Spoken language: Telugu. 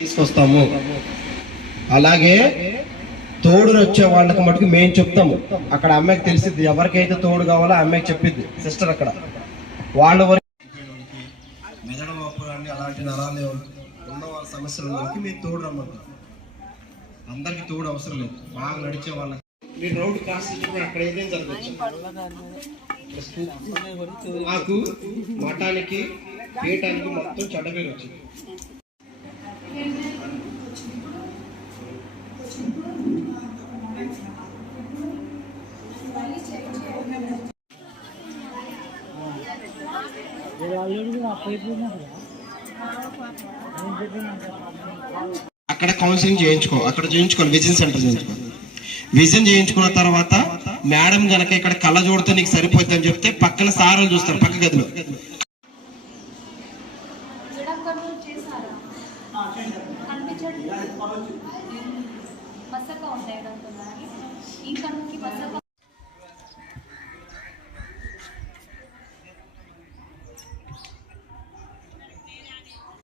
తీసుకొస్తాము. అలాగే తోడుని వచ్చే వాళ్ళకి మటుకు మేము చెప్తాము. అక్కడ అమ్మాయికి తెలిసిద్ది ఎవరికైతే తోడు కావాలో అమ్మాయికి చెప్పిద్ది. సిస్టర్ అక్కడ. వాళ్ళ వరకు మెదడు వాపురాన్ని అలాంటి నరాలు ఉన్న వాళ్ళ సమస్యలు వరకు మీరు తోడు రమ్మంటారు అందరికి తోడు అవసరం లేదు. బాగా నడిచే వాళ్ళకి మీరు రోడ్డు క్రాస్ చేసినప్పుడు అక్కడ ఏదేం జరగచ్చు మాకు మఠానికి పీఠానికి మొత్తం చెడ్డ పేరు వచ్చింది. అక్కడ కౌన్సిలింగ్ చేయించుకో. అక్కడ చేయించుకోవాలి విజన్ సెంటర్ చేయించుకో. విజన్ చేయించుకున్న తర్వాత మేడం గనక ఇక్కడ కళ్ళ చూడితే నీకు సరిపోద్ది అని చెప్తే పక్కన సార్లు చూస్తారు పక్క గదిలో. కనిపించండి